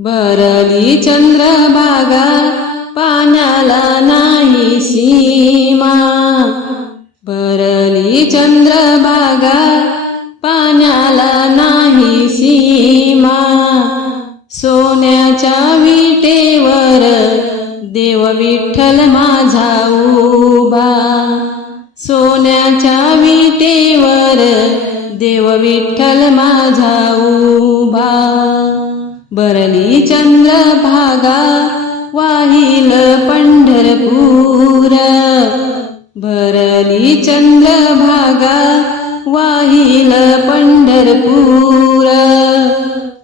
भरली चंद्रभागा पाण्याला नाही सीमा. भरली चंद्रभागा पाण्याला नाही सीमा. सोन्याच्या विटेवर देव विठ्ठल माझा उभा. सोन्याच्या विटेवर देव विठ्ठल माझा उभा. बरली चंद्रभागा वाहिल पंढरपूर. भरली चंद्रभागा वाहिल पंढरपूर.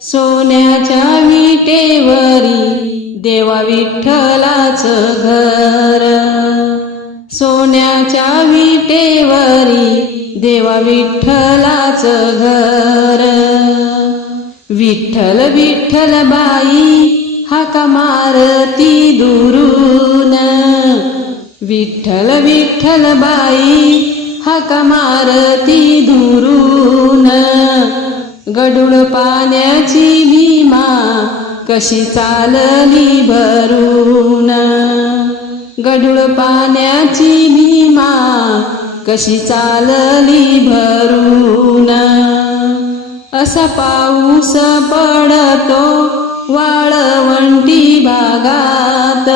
सोन्याच्या विटेवरी देवा विठ्ठलाच घर. सोन्याच्या विटेवरी देवा विठ्ठलाच घर. विठ्ठल विठ्ठल बाई हाका मारती दुरून. विठ्ठल विठ्ठल बाई हाका मारती दुरून. गडूळ पाण्याची भीमा कशी चालली भरून. गडूळ पाण्याची भीमा कशी चालली भरून. असा पाऊस पडतो वाळवंटी भागात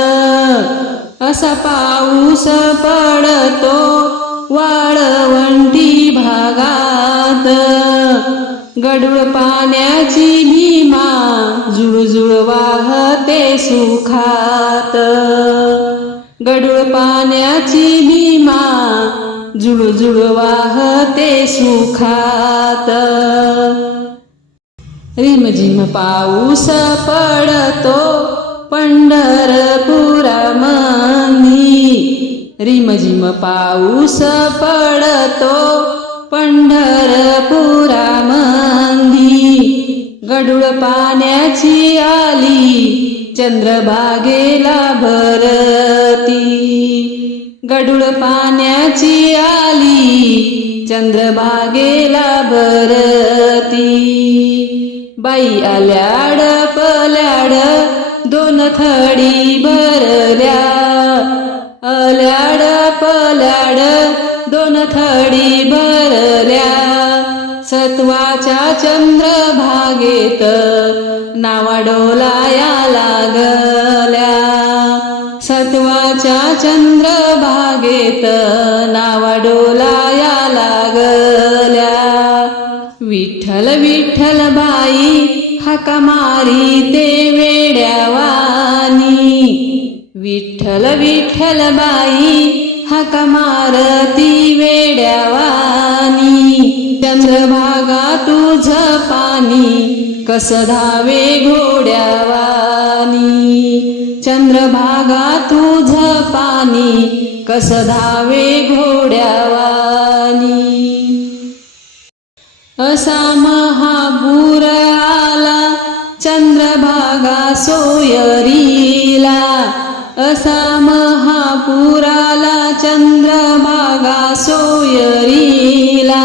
असा पाऊस पडतो वाळवंटी भागात. गडूळ पाण्याची भीमा जुळजुळ वाहते सुखात. गडूळ पाण्याची भीमा जुळजुळ वाहते सुखात. रिमझिम पाऊस पडतो पंढरपुरामंदी रिमझिम पाऊस पडतो पंढरपुरामंदी गडूळ पाण्याची आली चंद्रभागेला भरती गडूळ पाण्याची आली चंद्रभागेला भरती बाई आल्याड पल्याड दोन थडी भरल्या. अल्याड पल्याड दोन थडी भरल्या. सत्वाच्या चंद्रभागेत नावा डोलाया लागल्या. सत्वाच्या चंद्रभागेत नावा या लागल्या. कमारी ते वेड्यावानी विठ्ठल विठ्ठल बाई हक मारती वेड्यावानी चंद्रभागा तुझ पाणी कस धावे घोड्यावानी चंद्रभागा तुझ पाणी कस धावे घोड्यावानी असा महापूर आला चंद्रभागा सोयरीला असा महापुराला चंद्रभागा सोयरीला.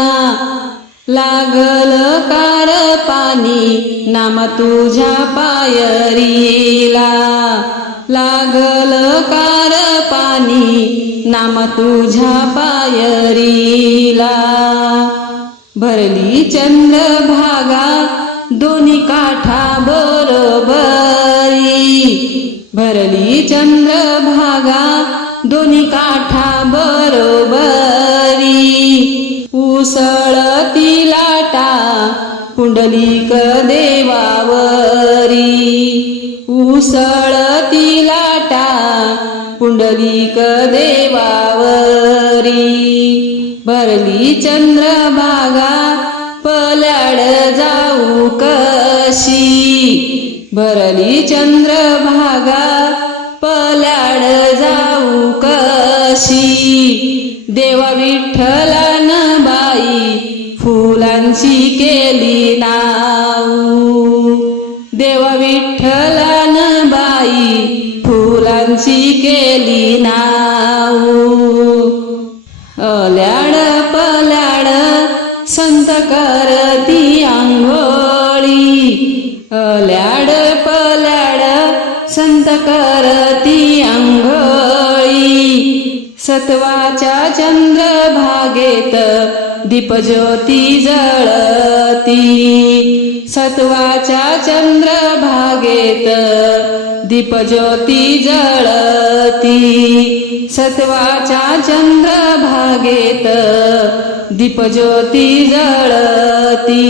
लागल कार पाणी नाम तुझ्या पायरीला. लागल कार पाणी नाम तुझ्या पायरीला. भरली चंद्रभागा दोन्ही काठा बरोबरी. भरली चंद्रभागा दोन्ही काठा बरोबरी. उसळती लाटा पुंडलिक देवावरी. उसळती लाटा पुंडलिक देवावरी. भरली चंद्रभागा भागा भरली चंद्रभागा पलाड जाऊ कशी? देवा विठ्ठलान बाई फुलांची केली नाव देवा विठ्ठलान बाई फुलांची केली नाव अल्याड पल्याड संत सत्वाच्या चंद्र भागेत दीपज्योती जळती. सत्वाच्या चंद्रभागेत दीपज्योती जळती. सत्वाच्या चंद्रभागेत दीपज्योती जळती.